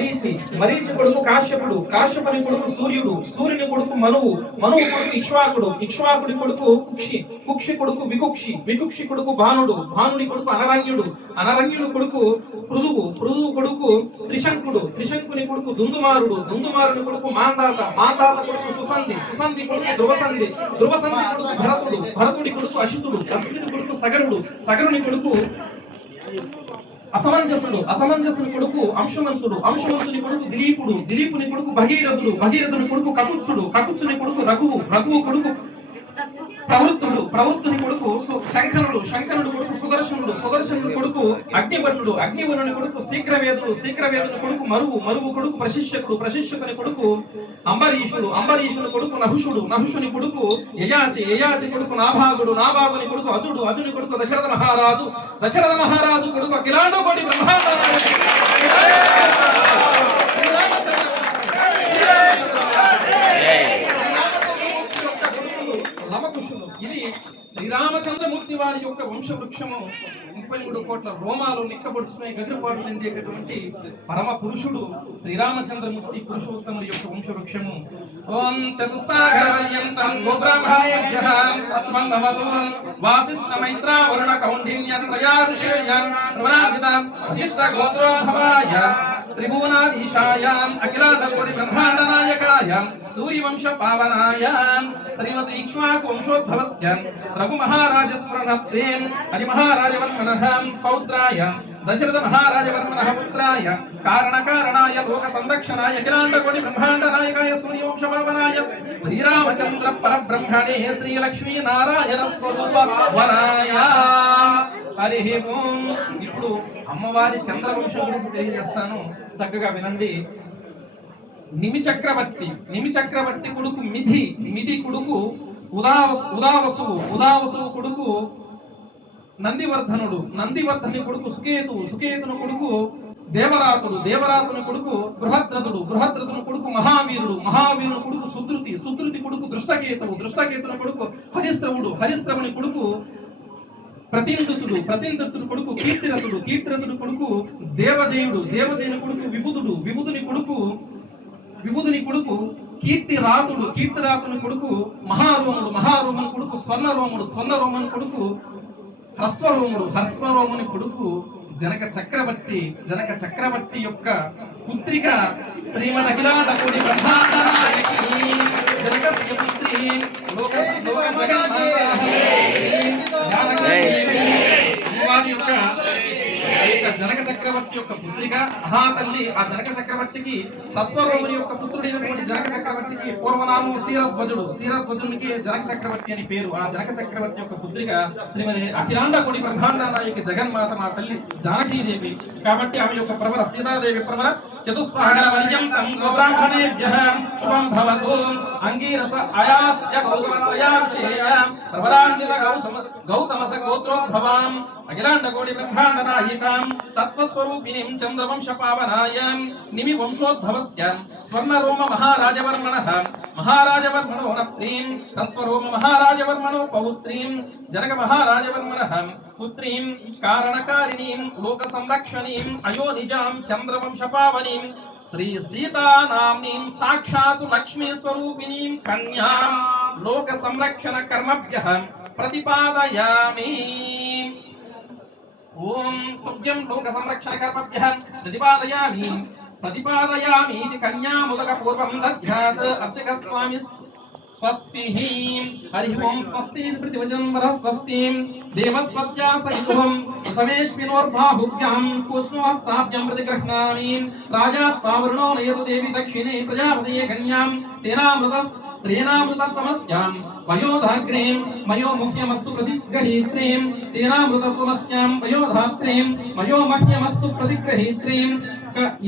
మరీచి, మరీచి కొడుకు కాశ్యపుడు, కాశ్యపుని కొడుకు సూర్యుడు, సూర్యుని కొడుకు మనువు, మనువు కొడుకు ఇక్ష్వాకుడు, ఇక్ష్వాకుడి కొడుకు కుక్షి, కుక్షి కొడుకు వికుక్షి, వికుక్షి కొడుకు భానుడు, భానుడి కొడుకు అనరణ్యుడు, అనరణ్యుడు కొడుకు పృథువు, పృథువు కొడుకు త్రిశంకుడు, త్రిశంకుని కొడుకు దుందుమారుడు, దుందుమారుని కొడుకు మాందాత, మాందాత కొడుకు సుసంధి, సుసంధి కొడుకు ధ్రువసంధి, ధ్రువసంధి కొడుకు భరతుడు, భరతుడి కొడుకు అశితుడు, అశితుడి కొడుకు సగరుడు, సగరుని కొడుకు అసమంజసుడు, అసమంజసుని కొడుకు అంశుమంతుడు, అంశుమంతుని కొడుకు దిలీపుడు, దిలీపుని కొడుకు భగీరథుడు, భగీరథుని కొడుకు కకుత్సుడు, కకుత్సుని కొడుకు రఘువు, రఘువు కొడుకు ప్రవృత్తుడు, ప్రవృత్తుని కొడుకు శంకరుడు, శంకరుడు కొడుకు సుదర్శనుడు, సుదర్శనుడు కొడుకు అగ్నివర్ణుడు, అగ్నివర్ణుని కొడుకు శీఘ్రవేదుడు, శీఘ్రవేదుని కొడుకు మరువు, మరువు కొడుకు ప్రశిష్యకుడు, ప్రశిష్యకుని కొడుకు అంబరీషుడు, అంబరీషుని కొడుకు నహుషుడు, నహుషుని కొడుకు యయాతి, యయాతి కొడుకు నాభాగుడు, నాభాగుని కొడుకు అజుడు, అజుని కొడుకు దశరథ మహారాజు, దశరథ మహారాజు కొడుకు అఖిలాండకోటి బ్రహ్మాండ లవకుశులు. ఇది శ్రీరామచంద్రమూర్తి వారి యొక్క వంశవృక్షము. 33 కోట్ల రోమాలు నిక్కబడుచున్నాయి, గదిరిపాటు చెందేటటువంటి పరమ పురుషుడు శ్రీరామచంద్రమూర్తి పురుషోత్తముడి యొక్క వంశవృక్షము. ఓం చతుస్సాగరపర్యంతం గోబ్రాహ్మణేభ్యః తత్వంగవతో వాసిష్ఠ మైత్ర వరుణ కౌండిన్య త్రయా ఋషేయం ప్రవరాజితం వశిష్ఠ గోత్రోద్భవాయ త్రిభువనాధీశాయ అఖిలాండకోటి బ్రహ్మాండ నాయకాయ సూర్యవంశ పావనాయ శ్రీమతి ఇక్ష్వాకు వంశోద్భవస్య రఘు మహారాజ స్మరణప్తే హరి మహారాజవర్మణః పౌత్రాయ దశరథ మహారాజవర్మణః పుత్రాయ కారణకారణాయ లోక సంరక్షణాయ అఖిలాండకోటి బ్రహ్మాండ నాయకాయ సూర్యవంశ పావనాయ శ్రీరామచంద్ర పరబ్రహ్మణే శ్రీ లక్ష్మీ నారాయణ స్వరూప వరాయ. హరి ఓం. ఇప్పుడు అమ్మవారి చంద్రవంశం గురించి తెలియజేస్తాను, చక్కగా వినండి. నిమి చక్రవర్తి, నిమి చక్రవర్తి కొడుకు మిథి, మిథి కొడుకు ఉదావసువు, ఉదావసువు కొడుకు నందివర్ధనుడు, నందివర్ధని కొడుకు సుకేతువు, సుకేతుని కొడుకు దేవరాతుడు, దేవరాతుని కొడుకు బృహద్రథుడు, బృహద్రథుని కొడుకు మహావీరుడు, మహావీరుని కొడుకు సుధృతి, సుధృతి కొడుకు దృష్టకేతువు, దృష్టకేతుని కొడుకు హరిశ్రవుడు, హరిశ్రవుని కొడుకు ప్రతిందతుడు, ప్రతిందతుడు కొడుకు కీర్తిరథుడు, కీర్తిరథుడు కొడుకు దేవజయుడు, దేవజయుని కొడుకు విభుదుడు, విభుదుని కొడుకు కీర్తిరాతుడు, కీర్తిరాతుని కొడుకు మహారోముడు, మహారోముని కొడుకు స్వర్ణరోముడు, స్వర్ణరోముని కొడుకు హ్రస్వరోముడు, హ్రస్వరోముని కొడుకు జనక చక్రవర్తి, జనక చక్రవర్తి యొక్క పుత్రిక శ్రీమద్ అఖిలాండకోటి బ్రహ్మాండ నాయకి జనకస్య పుత్రి లోక జనక చక్రవర్తి యొక్క పుత్రిక మహాతల్లి. ఆ జనక చక్రవర్తికి హ్రస్వరోముని యొక్క పుత్రుడైనటువంటి జనక చక్రవర్తికి పూర్వనామం క్షీరధ్వజుడు, క్షీరధ్వజునికి జనక చక్రవర్తి అని పేరు. ఆ జనక చక్రవర్తి యొక్క పుత్రిక శ్రీమతి అఖిలాండకోటి బ్రహ్మాండ నాయకి జగన్మాత మా తల్లి జానకీదేవి. కాబట్టి ఆమె యొక్క ప్రవర సీతాదేవి ప్రవర చతుస్సాగర పర్యంతం గోబ్రాహ్మణేభ్యః శుభం భవతు అంగీరస అయాస్య గౌతమయార్షేయ ప్రవరాన్విత గౌతమస గోత్రోద్భవాం అఖిలాండకోటి బ్రహ్మాండ నాయికాం తత్వస్వరూపిణీం చంద్రవంశ పావనాయాం నిమి వంశోద్భవస్య స్వర్ణరోమ మహారాజవర్మణః మహారాజవర్మణో నప్త్రీం తస్వరోమ మహారాజవర్మణో పౌత్రీం జనక మహారాజవర్మణః పుత్రీం కారణకారిణీం లోక సంరక్షణీం అయోనిజాం చంద్రవంశ పావనీం శ్రీ సీతానామ్నీం సాక్షాత్ లక్ష్మీ స్వరూపిణీం కన్యాం లోక సంరక్షణ కర్మభ్యః ప్రతిపాదయామి. ఓం తుభ్యం లోక సంరక్షణ కర్మభ్యః ప్రతిపాదయామి, ప్రతిపాదయామి ఇది కన్యాముదక పూర్వం దధ్యాత్ అర్చక స్వామి స్వస్తి. హరి ఓం స్వస్తి ప్రతివచనం స్వస్తి దేవస్వత్యా సవితుహం సవేష్మినోర్బాహుభ్యాం కూష్ణోహస్తాభ్యం ప్రతిగృహ్ణామి. రాజాత్ పావృణో నయతు దేవి దక్షిణే ప్రజాపతయే కన్యాం తేనామృతత్వమస్యాం వయోధాగ్రీం మయో ముఖ్యమస్తు ప్రతిగ్రహీత్రీం తేనామృతత్వమస్యాం వయోధాత్రీం మయో మహ్యమస్తు ప్రతిగ్రహీత్రీం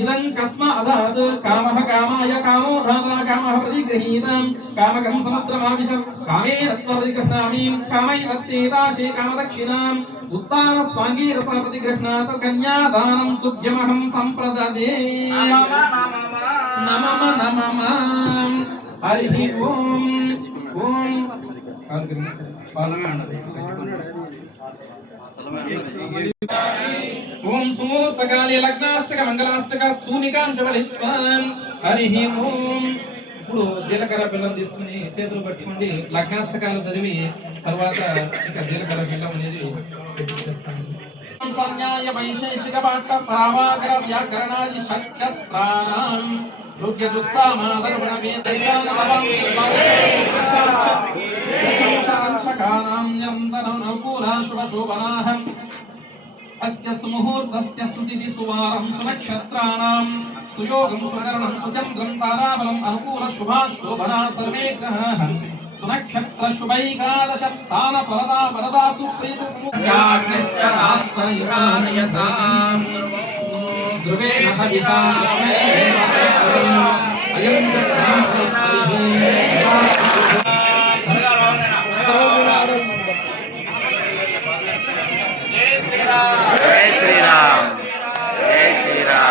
ఇదం కస్మ అదాద్ కామః కామాయ కామో ధాతా కామః ప్రతిగ్రహీతం కామకం సముద్రమావిశ కామేన ప్రతిగృహ్ణామి కామైరత్తేతాశే కామదక్షిణాం ఉత్తాన స్వాంగీరస ప్రతిగృహ్ణాత కన్యాదానం తుభ్యమహం సంప్రదదే. నమమ నమమ. హరి ఓం. ఓం ఓం సుమూర్తకాలే లగ్నాష్టక మంగళాష్టక సూనికాంచవలిత్వాన్ హరి ఓం. ఇప్పుడు జీలకర్ర బెల్లం తీసుకుని చేతులు పట్టుకోండి, లగ్నాష్టకాలు చదివి తర్వాత ఇక జీలకర్ర బెల్లం అనేది సంజ్ఞాయ వైశేషిక పాఠ ప్రావాగర వ్యాకరణాది శక్త్యస్త్రాణం రుగ్య దుస్సామాదర్వణ వేదైకాన్ లవం శకానాం నిరంతరం అనుకూలా శుభ శోభనాహం అస్య సుముహూర్తస్య స్తుతిది సువారం సునక్షత్రాణం సుయోగం సుగరణం సుచంద్రం తారాబలం అనుకూల శుభా శోభనా సర్వే గ్రహాః సునక్షత్ర శుభైకాదశ స్థాన ఫలదా వరదా సుప్రీత సముద్రాగ్నిశ్చరాశ్రయతాం ధ్రువేణ సవితా అయం జై శ్రీరామ్ జై శ్రీరామ్ జై శ్రీరామ్ జై శ్రీరామ్.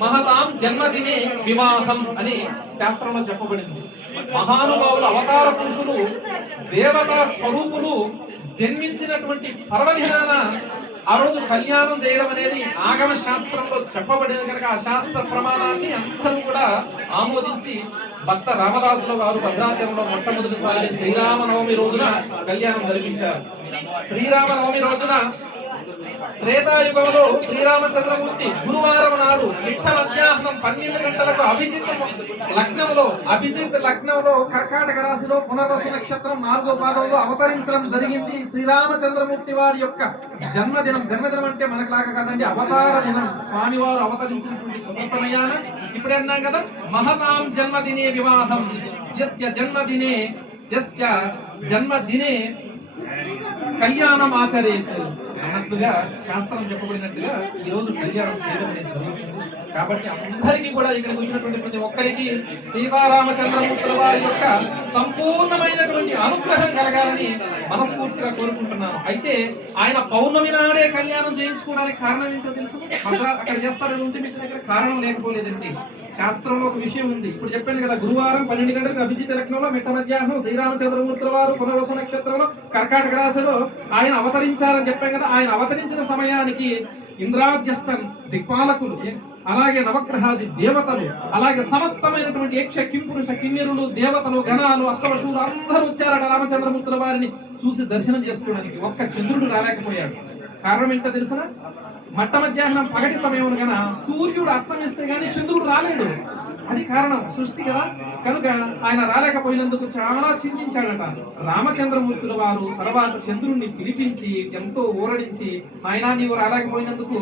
మహతాం జన్మదినే వివాహం అని శాస్త్రంలో చెప్పబడింది. మహానుభావులు అవతార పురుషులు దేవతా స్వరూపులు జన్మించినటువంటి పర్వదినాన ఆ రోజు కళ్యాణం చేయడం అనేది ఆగమ శాస్త్రంలో చెప్పబడింది కనుక ఆ శాస్త్ర ప్రమాణాన్ని అందరూ కూడా ఆమోదించి భక్త రామదాసుల వారు భద్రాచలంలో మొట్టమొదటిసారి శ్రీరామనవమి రోజున కళ్యాణం జరిపించారు. శ్రీరామనవమి రోజున త్రేతాయుగంలో శ్రీరామచంద్రమూర్తి గురువారం నాడు మిట్ట మధ్యాహ్నం 12 గంటలకు అభిజిత్ లగ్నంలో కర్కాటక రాశిలో పునర్వసు నక్షత్రం 4వ పాదంలో అవతరించడం జరిగింది. శ్రీరామచంద్రమూర్తి వారి యొక్క జన్మదినం అంటే మనకులాగా కదండి, అవతార దినం. స్వామివారు అవతరించినటువంటి శుభ సమయాన ఇప్పుడే అన్నాం కదా, మహతాం జన్మదినే వివాహం యస్య జన్మదినే కళ్యాణం ఆచరేత్ అన్నట్టుగా శాస్త్రం చెప్పబడినట్టుగా ఈ రోజు కళ్యాణం చేయడం అనేది జరుగుతుంది. కాబట్టి అందరికీ కూడా ఇక్కడికి వచ్చినటువంటి ప్రతి ఒక్కరికి సీతారామచంద్రమూర్తుల వారి యొక్క సంపూర్ణమైనటువంటి అనుగ్రహం కలగాలని మనస్ఫూర్తిగా కోరుకుంటున్నాను. అయితే ఆయన పౌర్ణమి నాడే కళ్యాణం చేయించుకోవడానికి కారణం ఏంటో తెలుసు? అక్కడ చేస్తారని ఉంటే మీకు దగ్గర కారణం లేకపోలేదండి. శాస్త్రంలో ఒక విషయం ఉంది. ఇప్పుడు చెప్పాను కదా, గురువారం 12 గంటలకు అభిజిత్ లగ్నంలో మిట్ట మధ్యాహ్నం శ్రీరామచంద్రమూర్తుల వారు పునర్వసు నక్షత్రంలో కర్కాటక రాశిలో ఆయన అవతరించారని చెప్పాం కదా. ఆయన అవతరించిన సమయానికి ఇంద్రాధ్యస్థ దిక్పాలకులు, అలాగే నవగ్రహాది దేవతలు, అలాగే సమస్తమైనటువంటి యక్ష కింపురుష కిన్నెరులు, దేవతలు, గణాలు, అష్టవశులు అందరూ వచ్చారట రామచంద్రమూర్తుల వారిని చూసి దర్శనం చేసుకోవడానికి. ఒక్క చంద్రుడు రాలేకపోయాడు. కారణం ఏంటో తెలుసిన? మట్ట మధ్యాహ్నం పగటి సమయం కన్నా సూర్యుడు అస్తమిస్తే గానీ చంద్రుడు రాలేడు. అది కారణం, సృష్టి కదా. కనుక ఆయన రాలేకపోయినందుకు చాలా చింతించాడట. రామచంద్రమూర్తుల వారు తర్వాత చంద్రుణ్ణి పిలిపించి ఎంతో ఊరడించి, ఆయన నీవు రాలేకపోయినందుకు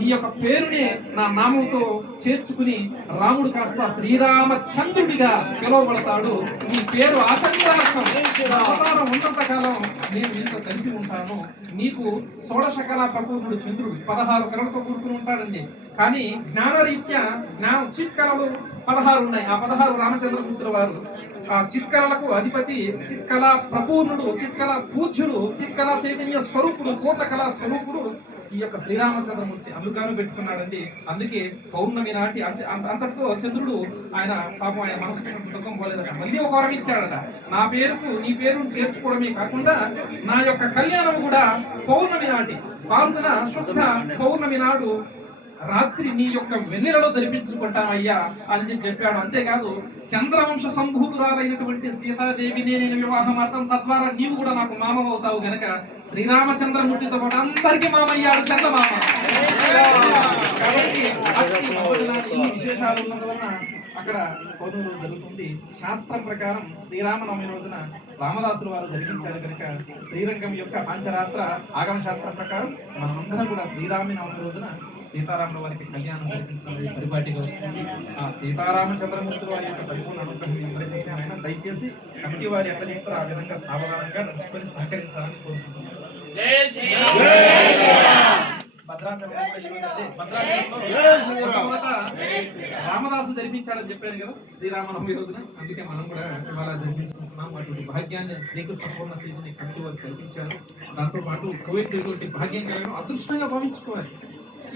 నీ యొక్క పేరునే నా నామంతో చేర్చుకుని రాముడు కాస్త శ్రీరామచంద్రుడిగా పిలువబడతాడు. నీ పేరు అవతారం ఉన్నంత కాలం నేను నీతో కలిసి ఉంటాను. నీకు షోడశకళా ప్రపూర్ణుడు చంద్రుడు 16 కళలతో కూడుకుని ఉంటాడండి. కానీ జ్ఞానరీత్యా చిత్కళలు 16 ఉన్నాయి. ఆ 16 రామచంద్రమూర్తుల వారు ఆ చిత్కళలకు అధిపతి, చిత్కళా ప్రపూర్ణుడు, చిత్కళా పూజ్యుడు, చిత్కళా చైతన్య స్వరూపుడు, కోట్ల స్వరూపుడు ఈ యొక్క శ్రీరామచంద్రమూర్తి. అందుకని పెట్టుకున్నాడండి. అందుకే పౌర్ణమి నాటి అంతటితో చంద్రుడు ఆయన పాపం ఆయన మనసు దుఃఖం పోలేదట. మళ్ళీ ఒక వరం ఇచ్చాడట, నా పేరుకు నీ పేరును చేర్చుకోవడమే కాకుండా నా యొక్క కళ్యాణం కూడా పౌర్ణమి నాటి పాల్గొన శుద్ధ పౌర్ణమి నాడు రాత్రి నీ యొక్క వెన్నెలలో జరిపించుకుంటామయ్యా అని చెప్పాడు. అంతేకాదు చంద్రవంశ సంభూతురాలైనటువంటి సీతాదేవిని నేను వివాహం ఆడతాం, తద్వారా నీవు కూడా నాకు మామ అవుతావు గనక శ్రీరామచంద్రమూర్తితో పాటు అందరికీ మామయ్యాడు చంద్రమామ. కాబట్టి ఈ విశేషాలు ఉన్నందువలన అక్కడ పౌర్ణమి జరుగుతుంది. శాస్త్రం ప్రకారం శ్రీరామనవమి రోజున రామదాసులు వారు జరిగించారు కనుక శ్రీరంగం యొక్క పంచరాత్ర ఆగమ శాస్త్రం ప్రకారం మనమందరం కూడా శ్రీరామి నవమి రోజున సీతారాముల వారికి కళ్యాణం జరిపించిన పరిపాటిగా వస్తుంది. ఆ సీతారామచంద్రమూర్తుల వారి యొక్క పరిపూర్ణ అనుగ్రహం ఎవరైతే అయినా దయచేసి కమిటీ వారు ఎట్లా చెప్తారో ఆ విధంగా సావధానంగా నడుచుకొని సహకరించాలని కోరుకుంటున్నాను. రామదాసు జరిపించాడని చెప్పాను కదా శ్రీరామనవమి రోజున, అందుకే మనం కూడా ఇవాళ జరిపించుకుంటున్నాం. అటువంటి భాగ్యాన్ని శ్రీకృష్ణ పూర్ణ స్థితిని కమిటీ వారు కల్పించారు. దాంతో పాటు కోవిడ్ ఇటువంటి భాగ్యం కలగడం అదృష్టంగా భావించుకోవాలి.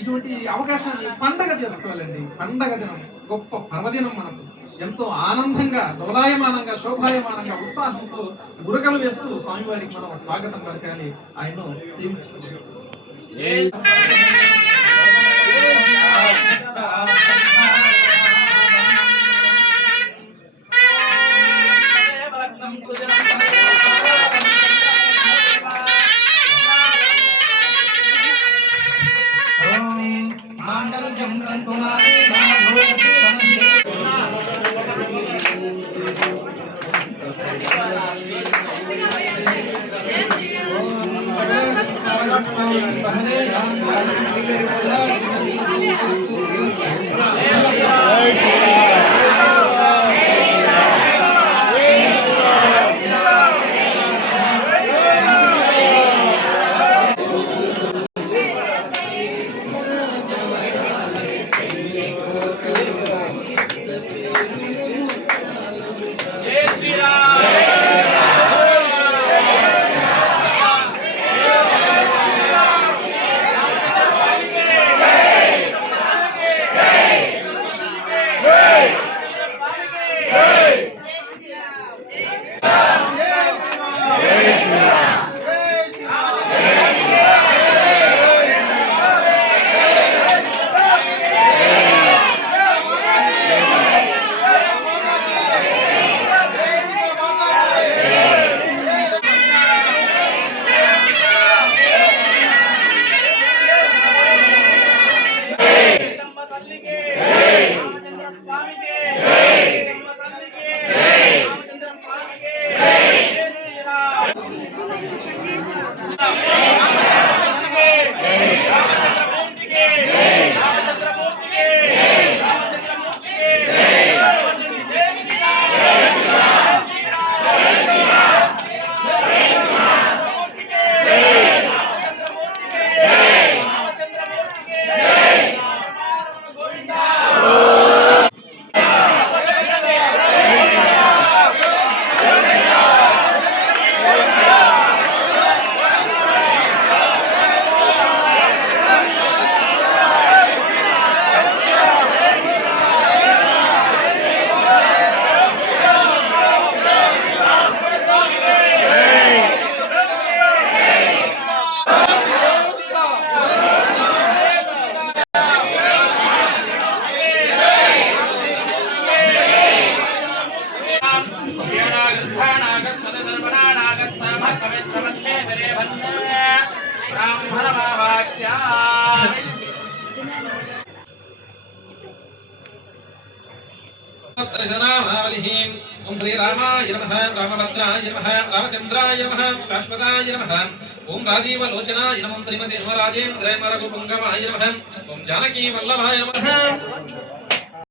ఇటువంటి అవకాశాన్ని పండగ చేసుకోవాలండి. పండగ దినం గొప్ప పర్వదినం మనకు ఎంతో ఆనందంగా దోలాయమానంగా శోభాయమానంగా ఉత్సాహంతో గురకలు వేస్తూ స్వామివారికి మనం స్వాగతం పలకాలి, ఆయన్ను సేవించుకోవాలి. ओम श्री रामाय नमः, रामभद्राय नमः, रामचंद्राय नमः, शाश्वताय नमः, ओम राजीव लोचनाय नमः, श्रीमती नमः राजेंद्राय रघुपुंगवाय नमः, ओम जानकी वल्लभाय नमः।